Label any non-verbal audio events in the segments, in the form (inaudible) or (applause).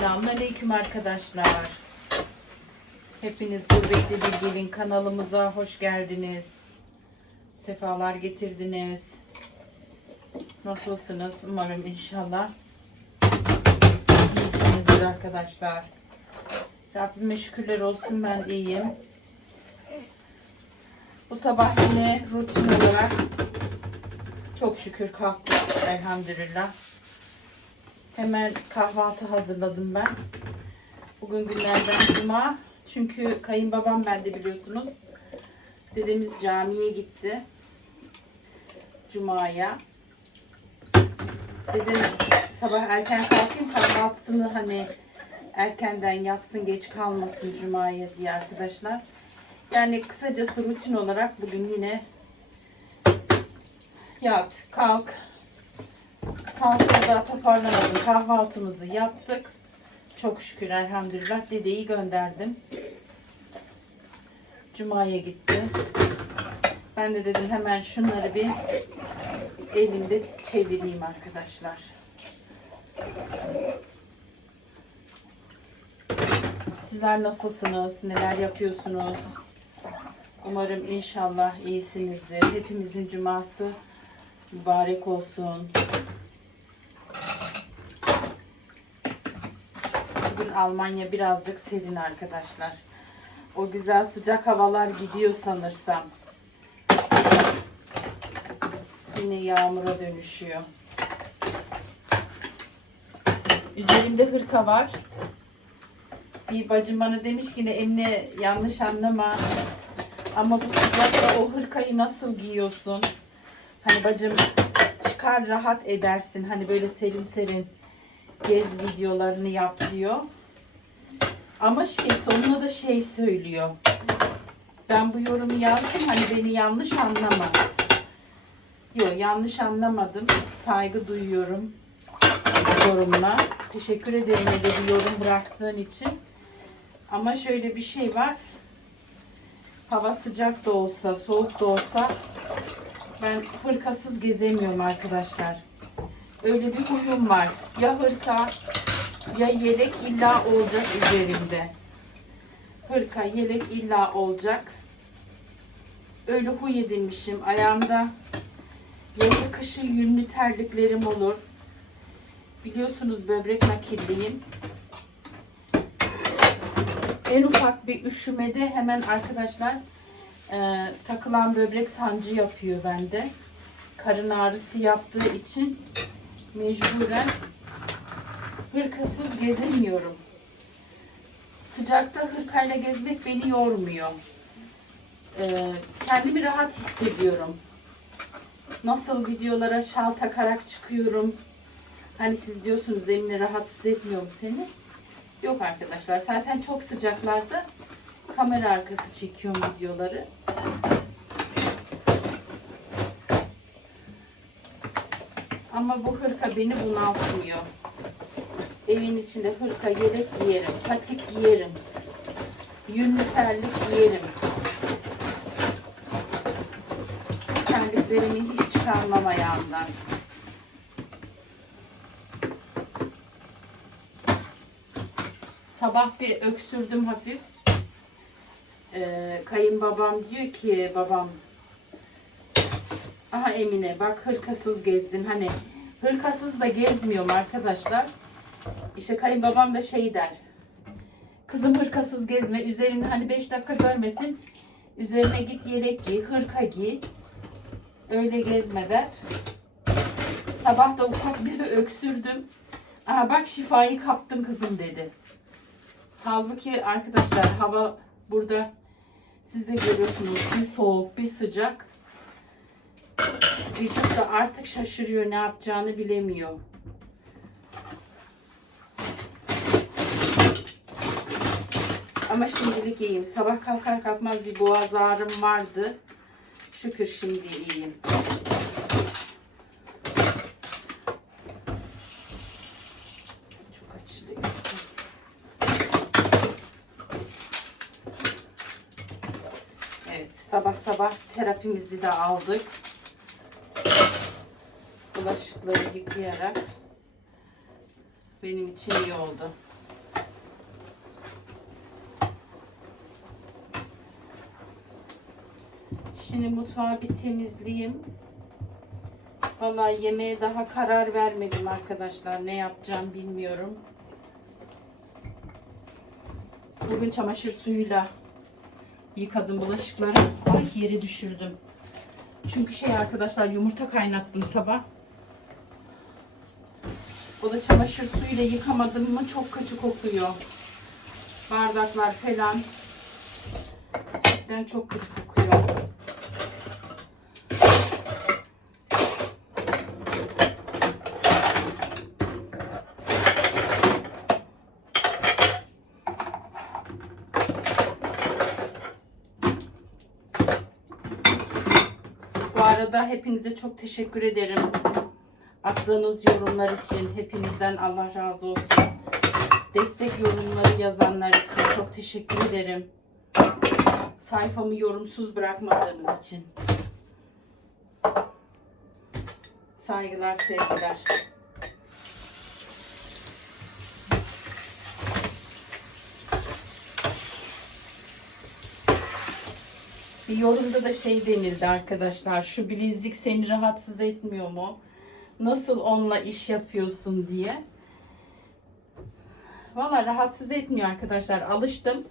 Selamünaleyküm arkadaşlar. Hepiniz Gurbetli Bilgilin kanalımıza hoş geldiniz. Sefalar getirdiniz. Nasılsınız? Umarım inşallah iyisinizdir arkadaşlar. Rabbime şükürler olsun ben iyiyim. Bu sabah yine rutin olarak çok şükür kalktık elhamdülillah. Hemen kahvaltı hazırladım ben. Bugün günlerden cuma. Çünkü kayınbabam bende biliyorsunuz. Dedemiz camiye gitti. Cuma'ya. Dedim sabah erken kalkayım kahvaltısını hani erkenden yapsın geç kalmasın Cuma'ya diye arkadaşlar. Yani kısacası rutin olarak bugün yine yat, kalk, Sağ solda toparlamadım. Kahvaltımızı yaptık. Çok şükür elhamdülillah dedeyi gönderdim. Cuma'ya gitti. Ben de dedim hemen şunları bir elimde çevireyim arkadaşlar. Sizler nasılsınız? Neler yapıyorsunuz? Umarım inşallah iyisinizdir. Hepimizin cuması mübarek olsun. Almanya birazcık serin arkadaşlar. O güzel sıcak havalar gidiyor sanırsam. Yine yağmura dönüşüyor. Üzerimde hırka var. Bir bacım bana demiş ki ne Emine yanlış anlama. Ama bu sıcakta o hırkayı nasıl giyiyorsun? Hani bacım çıkar rahat edersin. Hani böyle serin serin gez videolarını yap diyor. Ama şey sonuna da şey söylüyor. Ben bu yorumu yazdım hani beni yanlış anlama. Yok yanlış anlamadım. Saygı duyuyorum yorumuna. Teşekkür ederim öyle bir yorum bıraktığın için. Ama şöyle bir şey var. Hava sıcak da olsa, soğuk da olsa ben hırkasız gezemiyorum arkadaşlar. Öyle bir huyum var. Ya hırka ya yelek illa olacak üzerimde. Hırka, yelek illa olacak. Öyle huy edinmişim. Ayağımda yazı kışın yünlü terliklerim olur. Biliyorsunuz böbrek nakilliyim. En ufak bir üşümede hemen arkadaşlar e, takılan böbrek sancı yapıyor bende. Karın ağrısı yaptığı için mecburen hırkasız gezemiyorum. Sıcakta hırkayla gezmek beni yormuyor. Ee, kendimi rahat hissediyorum. Nasıl videolara şal takarak çıkıyorum. Hani siz diyorsunuz Emine rahatsız etmiyor mu seni? Yok arkadaşlar. Zaten çok sıcaklarda kamera arkası çekiyorum videoları. Ama bu hırka beni bunaltmıyor. Evin içinde hırka yelek giyerim, patik giyerim. Yünlü terlik giyerim. Terliklerimi hiç çıkarmam ayağımdan. Sabah bir öksürdüm hafif. Ee, kayınbabam diyor ki babam Aha Emine bak hırkasız gezdin. Hani hırkasız da gezmiyorum arkadaşlar. İşte kayınbabam da şey der. Kızım hırkasız gezme. Üzerinde hani 5 dakika görmesin. Üzerine git yelek giy, hırka giy. Öyle gezme der. Sabah da ufak bir öksürdüm. Aha bak şifayı kaptın kızım dedi. Halbuki arkadaşlar hava burada siz de görüyorsunuz bir soğuk bir sıcak. Vücut da artık şaşırıyor ne yapacağını bilemiyor. Ama şimdilik iyiyim. Sabah kalkar kalkmaz bir boğaz ağrım vardı. Şükür şimdi iyiyim. Evet, sabah sabah terapimizi de aldık. Bulaşıkları yıkayarak benim için iyi oldu. Şimdi mutfağı bir temizleyeyim. Vallahi yemeğe daha karar vermedim arkadaşlar. Ne yapacağım bilmiyorum. Bugün çamaşır suyuyla yıkadım bulaşıkları. Ay yere düşürdüm. Çünkü şey arkadaşlar yumurta kaynattım sabah. O da çamaşır suyuyla yıkamadım mı çok kötü kokuyor. Bardaklar falan. Gerçekten çok kötü kokuyor. Bu arada hepinize çok teşekkür ederim. Attığınız yorumlar için hepinizden Allah razı olsun. Destek yorumları yazanlar için çok teşekkür ederim. Sayfamı yorumsuz bırakmadığınız için. Saygılar, sevgiler. Bir yorumda da şey denildi arkadaşlar. Şu bilezik seni rahatsız etmiyor mu? Nasıl onunla iş yapıyorsun diye. Valla rahatsız etmiyor arkadaşlar. Alıştım.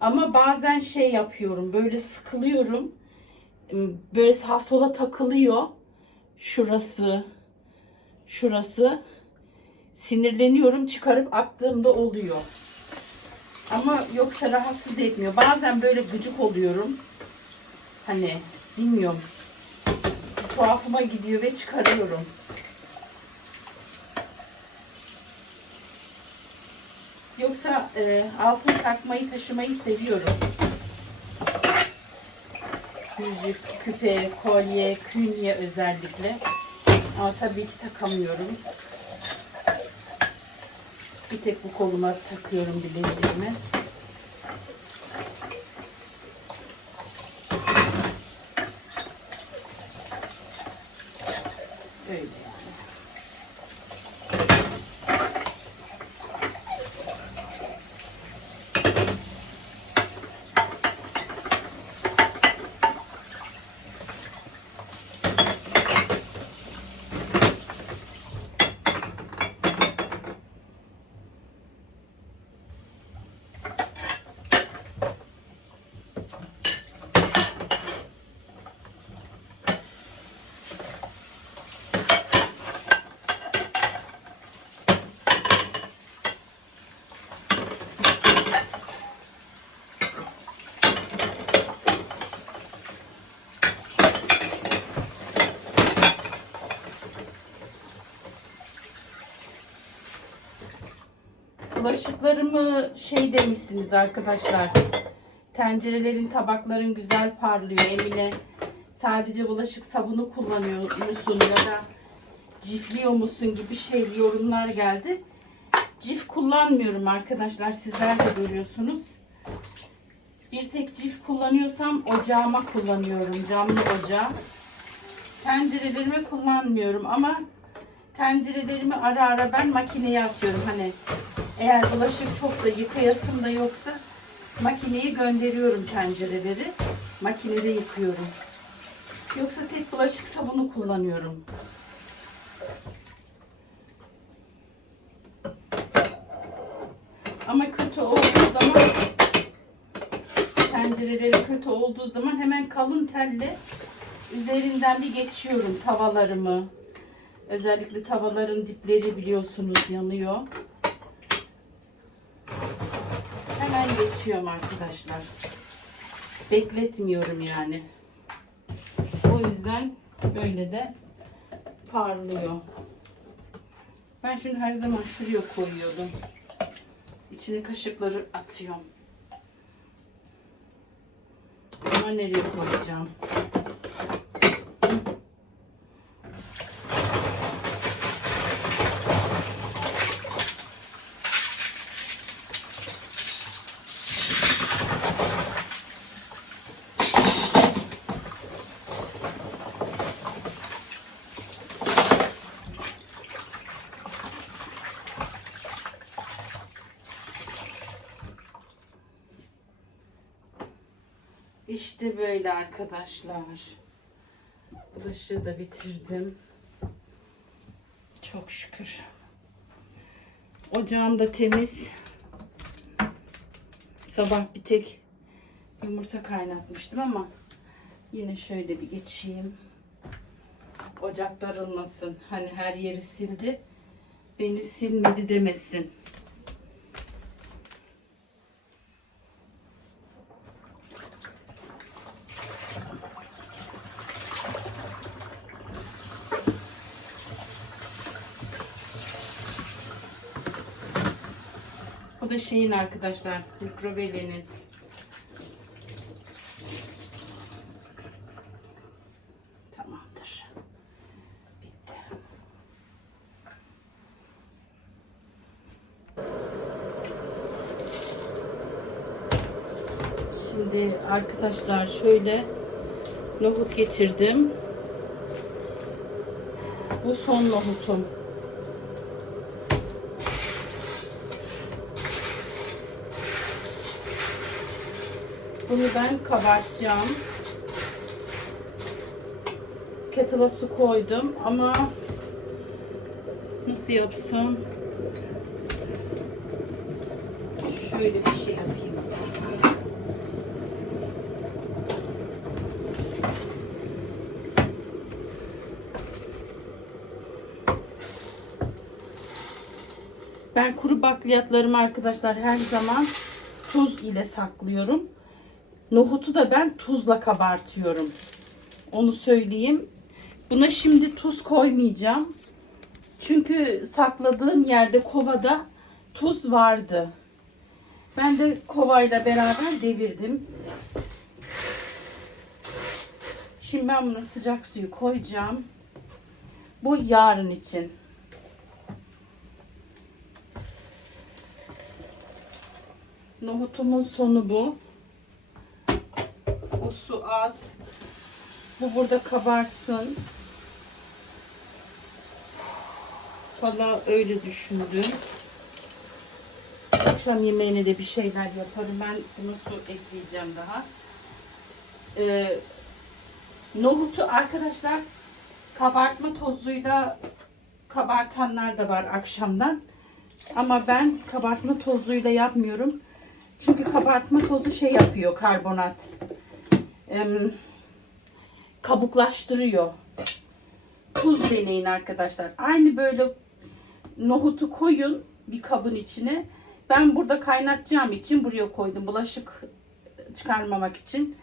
Ama bazen şey yapıyorum. Böyle sıkılıyorum. Böyle sağa sola takılıyor. Şurası. Şurası. Sinirleniyorum. Çıkarıp attığımda oluyor. Ama yoksa rahatsız etmiyor. Bazen böyle gıcık oluyorum. Hani bilmiyorum. Tuhafıma gidiyor ve çıkarıyorum. Yoksa e, altın takmayı taşımayı seviyorum. Yüzük, küpe, kolye, künye özellikle. Ama tabii ki takamıyorum. Bir tek bu koluma takıyorum bileziğimi. Bulaşıklarımı şey demişsiniz arkadaşlar. Tencerelerin, tabakların güzel parlıyor Emine. Sadece bulaşık sabunu kullanıyor musun ya da cifliyor musun gibi şey yorumlar geldi. Cif kullanmıyorum arkadaşlar. Sizler de görüyorsunuz. Bir tek cif kullanıyorsam ocağıma kullanıyorum. Camlı ocağı. Tencerelerime kullanmıyorum ama tencerelerimi ara ara ben makineye atıyorum. Hani eğer bulaşık çok da yıkayasım da yoksa makineye gönderiyorum tencereleri. Makinede yıkıyorum. Yoksa tek bulaşık sabunu kullanıyorum. Ama kötü olduğu zaman tencereleri kötü olduğu zaman hemen kalın telle üzerinden bir geçiyorum tavalarımı. Özellikle tavaların dipleri biliyorsunuz yanıyor. Hemen geçiyorum arkadaşlar. Bekletmiyorum yani. O yüzden böyle de parlıyor. Ben şunu her zaman şuraya koyuyordum. İçine kaşıkları atıyorum. Ama nereye koyacağım? İşte böyle arkadaşlar. Bulaşığı da bitirdim. Çok şükür. Ocağım da temiz. Sabah bir tek yumurta kaynatmıştım ama yine şöyle bir geçeyim. Ocak darılmasın. Hani her yeri sildi. Beni silmedi demesin. Da şeyin arkadaşlar, mikrobelyenin. Tamamdır. Bitti. Şimdi arkadaşlar şöyle nohut getirdim. Bu son nohutum. Bunu ben kabartacağım. Kettle'a su koydum ama nasıl yapsam şöyle bir şey yapayım. Ben kuru bakliyatlarımı arkadaşlar her zaman tuz ile saklıyorum. Nohutu da ben tuzla kabartıyorum. Onu söyleyeyim. Buna şimdi tuz koymayacağım. Çünkü sakladığım yerde kovada tuz vardı. Ben de kovayla beraber devirdim. Şimdi ben buna sıcak suyu koyacağım. Bu yarın için. Nohutumun sonu bu. Bu su az. Bu burada kabarsın. Valla öyle düşündüm. Akşam yemeğine de bir şeyler yaparım. Ben bunu su ekleyeceğim daha. Ee, nohutu arkadaşlar kabartma tozuyla kabartanlar da var akşamdan. Ama ben kabartma tozuyla yapmıyorum. Çünkü kabartma tozu şey yapıyor karbonat. Kabuklaştırıyor. Tuz deneyin arkadaşlar. Aynı böyle nohutu koyun bir kabın içine. Ben burada kaynatacağım için buraya koydum. Bulaşık çıkarmamak için.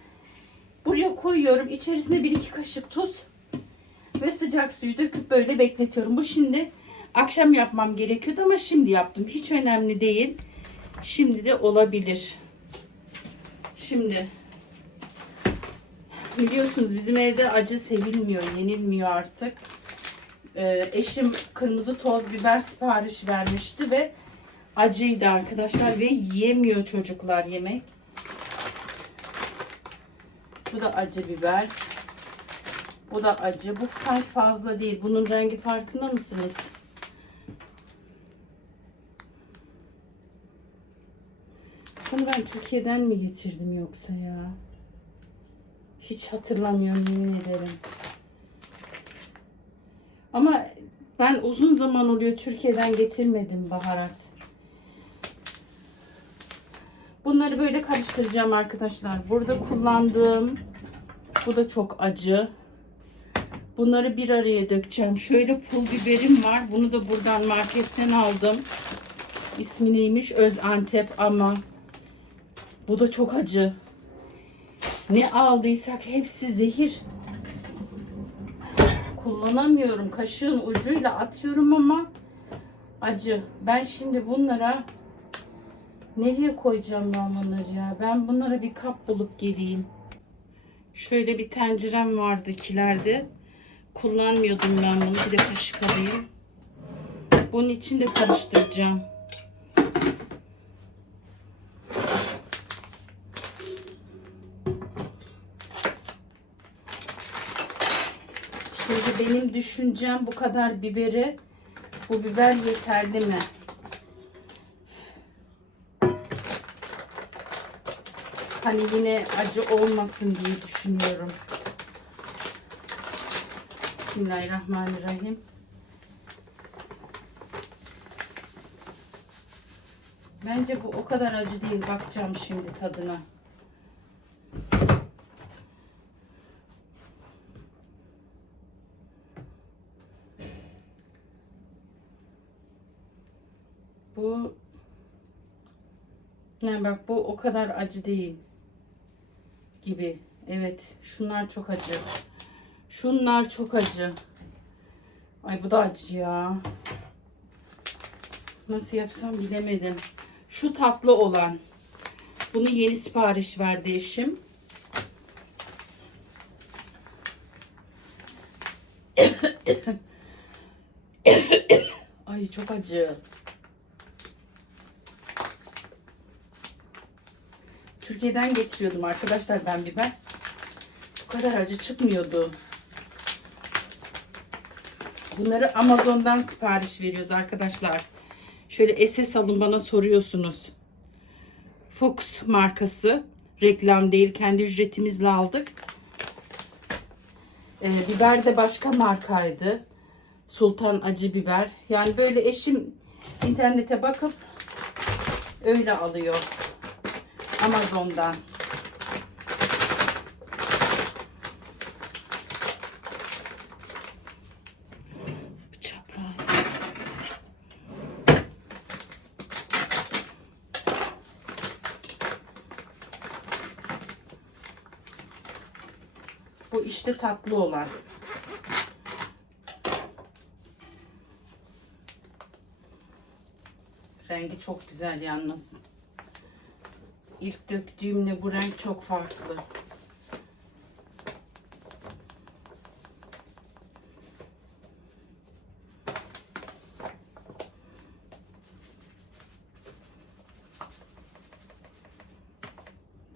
Buraya koyuyorum. İçerisine bir iki kaşık tuz ve sıcak suyu döküp böyle bekletiyorum. Bu şimdi akşam yapmam gerekiyordu ama şimdi yaptım. Hiç önemli değil. Şimdi de olabilir. Şimdi biliyorsunuz bizim evde acı sevilmiyor, yenilmiyor artık. Ee, eşim kırmızı toz biber sipariş vermişti ve acıydı arkadaşlar ve yemiyor çocuklar yemek. Bu da acı biber. Bu da acı. Bu sanki fazla değil. Bunun rengi farkında mısınız? Bunu ben Türkiye'den mi getirdim yoksa ya? Hiç hatırlamıyorum yemin ederim. Ama ben uzun zaman oluyor Türkiye'den getirmedim baharat. Bunları böyle karıştıracağım arkadaşlar. Burada kullandığım bu da çok acı. Bunları bir araya dökeceğim. Şöyle pul biberim var. Bunu da buradan marketten aldım. İsmi neymiş? Öz Antep ama bu da çok acı. Ne aldıysak hepsi zehir. Kullanamıyorum. Kaşığın ucuyla atıyorum ama acı. Ben şimdi bunlara nereye koyacağım ben bunları ya? Ben bunlara bir kap bulup geleyim. Şöyle bir tencerem vardı kilerde. Kullanmıyordum ben bunu. Bir de kaşık alayım. Bunun için de karıştıracağım. Şimdi benim düşüncem bu kadar biberi. Bu biber yeterli mi? Hani yine acı olmasın diye düşünüyorum. Bismillahirrahmanirrahim. Bence bu o kadar acı değil. Bakacağım şimdi tadına. Bu ne bak bu o kadar acı değil gibi. Evet, şunlar çok acı. Şunlar çok acı. Ay bu da acı ya. Nasıl yapsam bilemedim. Şu tatlı olan. Bunu yeni sipariş verdi eşim. (coughs) Ay çok acı. Türkiye'den getiriyordum arkadaşlar ben biber. Bu kadar acı çıkmıyordu. Bunları Amazon'dan sipariş veriyoruz arkadaşlar. Şöyle SS alın bana soruyorsunuz. Fuchs markası. Reklam değil. Kendi ücretimizle aldık. Ee, biber de başka markaydı. Sultan acı biber. Yani böyle eşim internete bakıp öyle alıyor. Amazon'dan. Bıçak lazım. Bu işte tatlı olan. Rengi çok güzel yalnız. İlk döktüğümle bu renk çok farklı.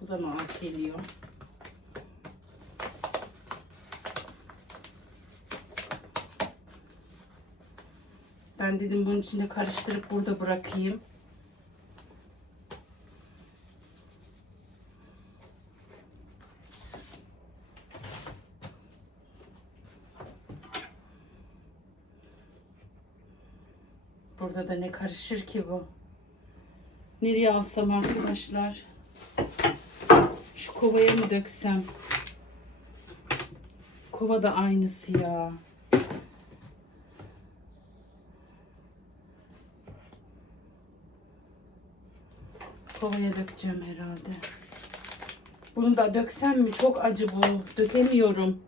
Bu da mı az geliyor? Ben dedim bunun içinde karıştırıp burada bırakayım. Da ne karışır ki bu? Nereye alsam arkadaşlar? Şu kovaya mı döksem? Kova da aynısı ya. Kovaya dökeceğim herhalde. Bunu da döksem mi? Çok acı bu. Dökemiyorum.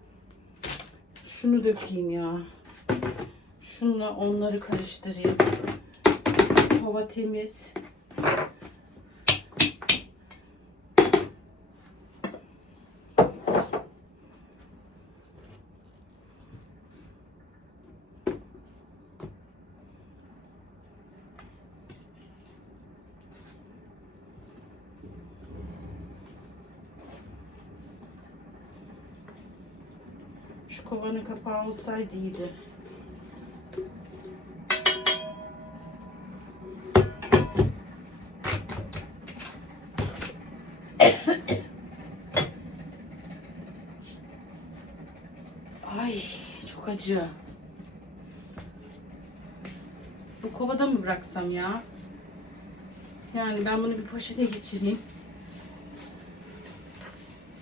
Şunu dökeyim ya. Şununla onları karıştırayım. Kova temiz. Şu kovanın kapağı olsaydı iyiydi. Ay çok acı. Bu kovada mı bıraksam ya? Yani ben bunu bir poşete geçireyim.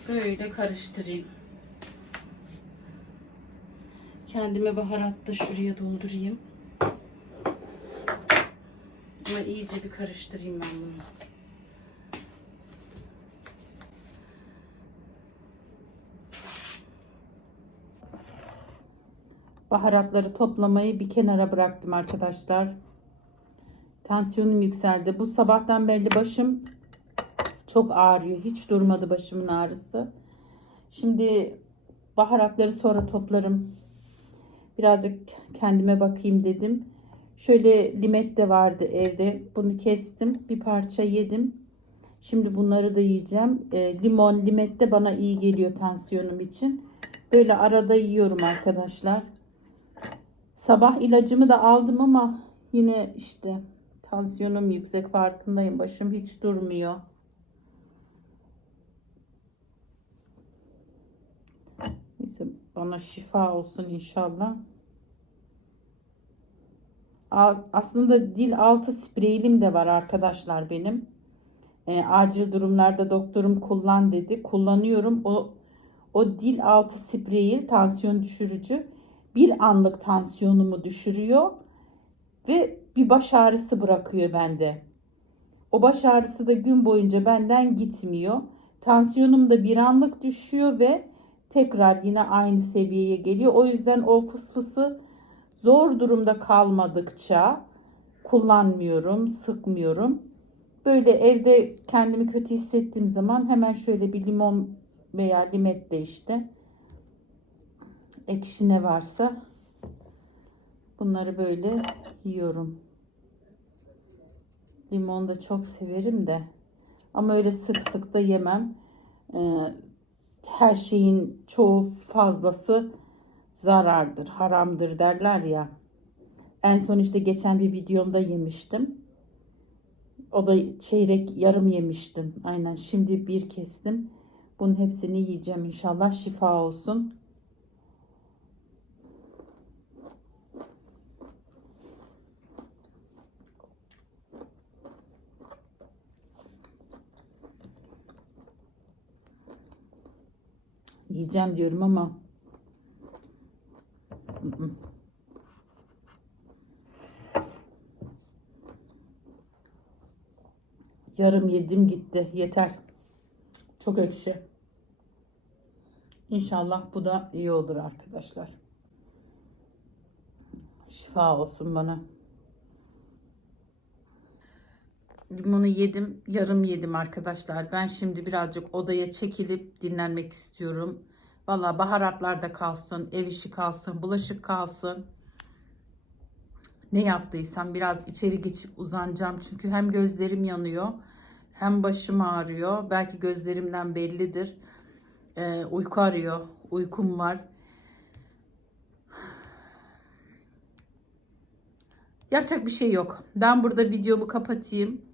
Böyle karıştırayım. Kendime baharat da şuraya doldurayım. Ama iyice bir karıştırayım ben bunu. Baharatları toplamayı bir kenara bıraktım arkadaşlar. Tansiyonum yükseldi. Bu sabahtan beri başım çok ağrıyor. Hiç durmadı başımın ağrısı. Şimdi baharatları sonra toplarım. Birazcık kendime bakayım dedim. Şöyle limet de vardı evde. Bunu kestim. Bir parça yedim. Şimdi bunları da yiyeceğim. E, limon, limet de bana iyi geliyor tansiyonum için. Böyle arada yiyorum arkadaşlar. Sabah ilacımı da aldım ama yine işte tansiyonum yüksek farkındayım. Başım hiç durmuyor. Neyse bana şifa olsun inşallah. Aslında dil altı spreylim de var arkadaşlar benim. E, acil durumlarda doktorum kullan dedi. Kullanıyorum. O o dil altı spreyi tansiyon düşürücü bir anlık tansiyonumu düşürüyor ve bir baş ağrısı bırakıyor bende. O baş ağrısı da gün boyunca benden gitmiyor. Tansiyonum da bir anlık düşüyor ve tekrar yine aynı seviyeye geliyor. O yüzden o fısfısı zor durumda kalmadıkça kullanmıyorum, sıkmıyorum. Böyle evde kendimi kötü hissettiğim zaman hemen şöyle bir limon veya limet de işte ekşi ne varsa bunları böyle yiyorum. Limon da çok severim de ama öyle sık sık da yemem. Ee, her şeyin çoğu fazlası zarardır, haramdır derler ya. En son işte geçen bir videomda yemiştim. O da çeyrek yarım yemiştim. Aynen şimdi bir kestim. Bunun hepsini yiyeceğim inşallah şifa olsun. Yiyeceğim diyorum ama yarım yedim gitti. Yeter. Çok ekşi. İnşallah bu da iyi olur arkadaşlar. Şifa olsun bana. Limonu yedim, yarım yedim arkadaşlar. Ben şimdi birazcık odaya çekilip dinlenmek istiyorum. Valla baharatlar da kalsın, ev işi kalsın, bulaşık kalsın. Ne yaptıysam biraz içeri geçip uzanacağım. Çünkü hem gözlerim yanıyor, hem başım ağrıyor. Belki gözlerimden bellidir. Ee, uyku arıyor, uykum var. Yapacak bir şey yok. Ben burada videomu kapatayım.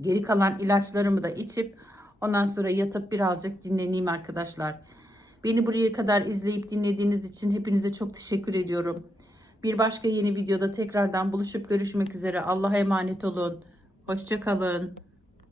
Geri kalan ilaçlarımı da içip ondan sonra yatıp birazcık dinleneyim arkadaşlar. Beni buraya kadar izleyip dinlediğiniz için hepinize çok teşekkür ediyorum. Bir başka yeni videoda tekrardan buluşup görüşmek üzere. Allah'a emanet olun. Hoşçakalın.